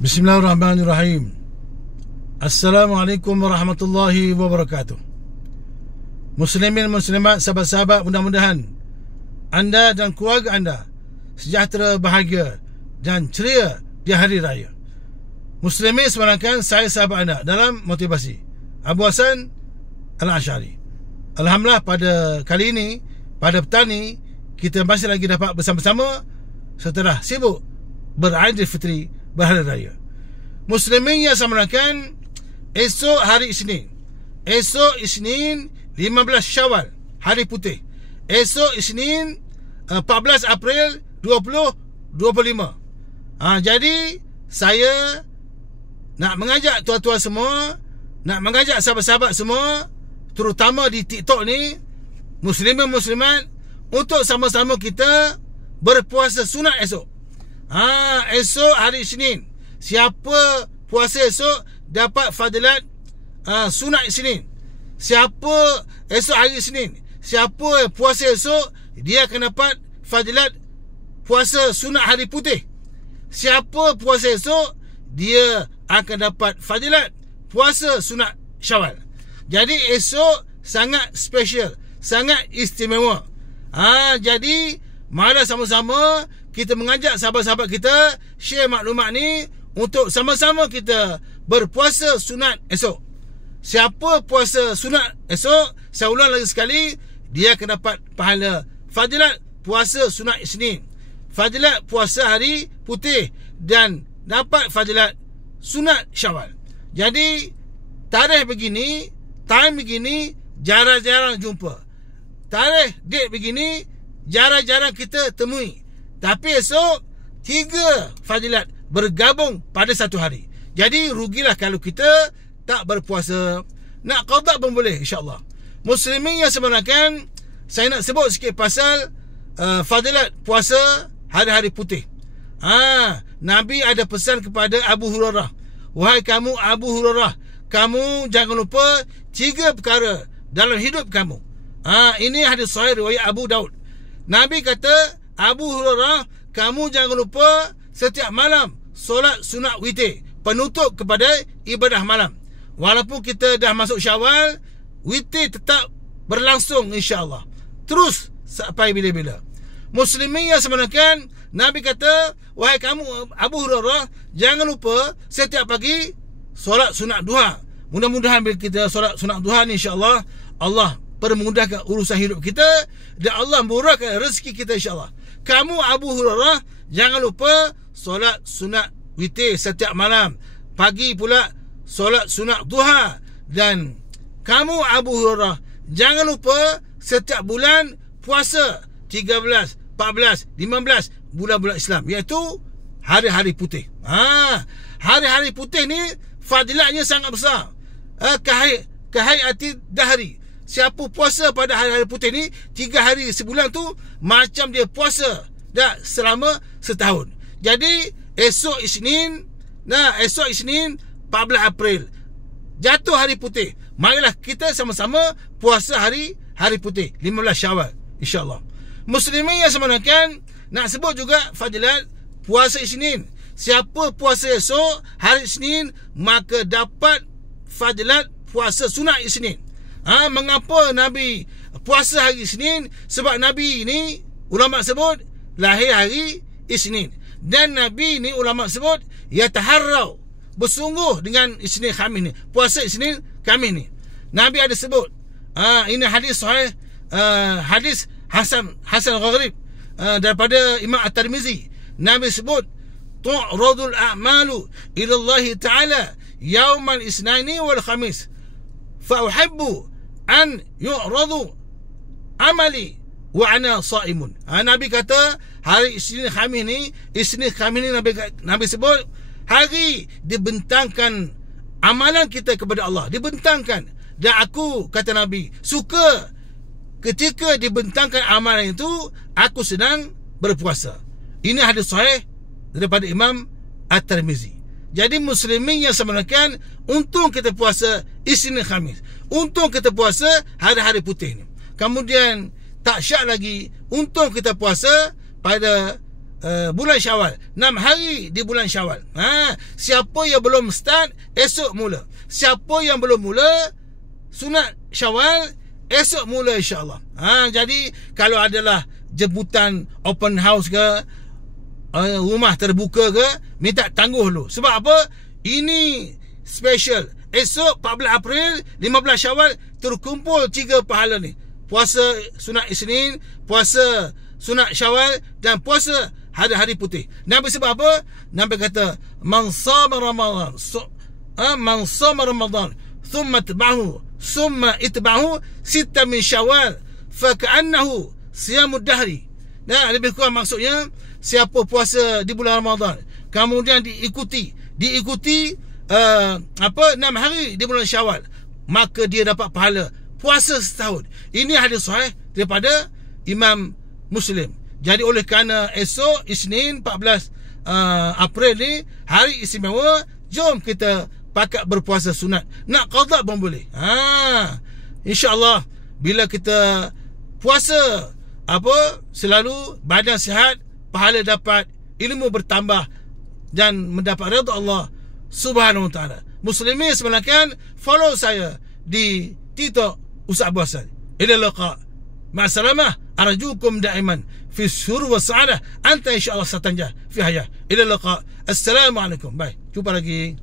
Bismillahirrahmanirrahim. Assalamualaikum warahmatullahi wabarakatuh. Muslimin muslimat, sahabat-sahabat, mudah-mudahan anda dan keluarga anda sejahtera, bahagia dan ceria di hari raya. Muslimin sebenarnya, saya sahabat anda dalam motivasi, Abu Hassan Al-Ash'ari. Alhamdulillah, pada kali ini, pada petang ni, kita masih lagi dapat bersama-sama setelah sibuk beraidilfitri, berhari raya. Muslimin yang saya merayakan, esok hari Isnin, esok Isnin 15 Syawal, hari putih. Esok Isnin 14 April 2025. Jadi saya nak mengajak tuan-tuan semua, nak mengajak sahabat-sahabat semua, terutama di TikTok ni, muslimin muslimat, untuk sama-sama kita berpuasa sunat esok. Esok hari Isnin. Siapa puasa esok dapat fadilat sunat Isnin. Siapa esok hari Isnin, siapa puasa esok, dia akan dapat fadilat puasa sunat hari putih. Siapa puasa esok, dia akan dapat fadilat puasa sunat Syawal. Jadi esok sangat special, sangat istimewa. Jadi marilah sama-sama kita mengajak sahabat-sahabat kita share maklumat ni untuk sama-sama kita berpuasa sunat esok. Siapa puasa sunat esok, saya ulang lagi sekali, dia akan dapat pahala fadilat puasa sunat Isnin, fadilat puasa hari putih, dan dapat fadilat sunat Syawal. Jadi tarikh begini, time begini, jarang-jarang jumpa. Tarikh, date begini, jarang-jarang kita temui. Tapi esok 3 fadilat bergabung pada satu hari. Jadi rugilah kalau kita tak berpuasa. Nak qada pun boleh, insyaAllah. Muslimin yang sebenarnya, saya nak sebut sikit pasal fadilat puasa hari-hari putih. Nabi ada pesan kepada Abu Hurairah, wahai kamu Abu Hurairah, kamu jangan lupa 3 perkara dalam hidup kamu. Ini hadis sahih riwayat Abu Daud. Nabi kata, Abu Hurairah, kamu jangan lupa setiap malam solat sunat witir, penutup kepada ibadah malam. Walaupun kita dah masuk Syawal, witir tetap berlangsung insya-Allah, terus sampai bila-bila. Muslimin yang sebenarnya, Nabi kata, wahai kamu Abu Hurairah, jangan lupa setiap pagi solat sunat duha. Mudah-mudahan bila kita solat sunat duha ni, insya-Allah Allah permudahkan urusan hidup kita dan Allah murahkan rezeki kita, insya-Allah. Kamu Abu Hurairah, jangan lupa solat sunat witir setiap malam, pagi pula solat sunat duha. Dan kamu Abu Hurairah, jangan lupa setiap bulan puasa 13, 14, 15 bulan-bulan Islam, iaitu hari-hari putih. Hari-hari putih ni fadilatnya sangat besar. Kahayati dahri. Siapa puasa pada hari-hari putih ni, 3 hari sebulan tu macam dia puasa dah selama setahun. Jadi esok Isnin, esok Isnin 14 April jatuh hari putih. Marilah kita sama-sama puasa hari putih 15 Syawal, insya-Allah. Muslimin yang sebenarnya, nak sebut juga fadilat puasa Isnin. Siapa puasa esok hari Isnin, maka dapat fadilat puasa sunat Isnin. Mengapa Nabi puasa hari Isnin? Sebab Nabi ni ulama sebut lahir hari Isnin, dan Nabi ni ulama sebut yataharrau, bersungguh dengan Isnin Khamis ni, puasa Isnin Khamis ni. Nabi ada sebut, ini hadis sahih, hadis Hasan Gharib daripada Imam At-Tirmizi. Nabi sebut, tu'radul a'malu ila Allah Ta'ala yaumal isnaini wal khamis, fa uhibbu an yu'radu amali wa ana sa'imun. Nabi kata hari Isnin Khamis ni, Nabi sebut hari dibentangkan amalan kita kepada Allah, dibentangkan. Dan aku, kata Nabi, suka ketika dibentangkan amalan itu, aku sedang berpuasa. Ini hadis sahih daripada Imam At-Tirmizi. Jadi muslimin yang sebenarnya, untung kita puasa Isnin Khamis, untung kita puasa hari-hari putih ni. Kemudian tak syak lagi, untung kita puasa pada bulan Syawal, 6 hari di bulan Syawal. Siapa yang belum start, esok mula. Siapa yang belum mula sunat Syawal, esok mula insya-Allah. Jadi kalau adalah jemputan open house ke, rumah terbuka ke, minta tangguh dulu. Sebab apa? Ini special. Esok 14 April, 15 Syawal, terkumpul 3 pahala ni. Puasa sunat Isnin, puasa sunat Syawal, dan puasa hari-hari putih. Nabi sebab apa? Nabi kata, man sama Ramadan, man sama Ramadan, thumma itba'ahu sita min Syawal, fa ka'annahu siyamud dahri. Nah, lebih kurang maksudnya, siapa puasa di bulan Ramadan, kemudian diikuti 6 hari di bulan Syawal, maka dia dapat pahala puasa setahun. Ini hadis sahih daripada Imam Muslim. Jadi oleh kerana esok Isnin 14 April ni hari istimewa, jom kita pakat berpuasa sunat. Nak qada pun boleh. InsyaAllah bila kita puasa selalu badan sihat, pahala dapat, ilmu bertambah, dan mendapat redha Allah Subhanahu Wa Taala. Muslimin sebenarnya, follow saya di TikTok Ustaz Abu Hassan. Ila liqa. Ma'assalamah. Arjukum da'iman fi surur wa sa'adah. Anta insyaAllah satanjah fi hayah. Ila liqa. Assalamualaikum. Bye. Jumpa lagi.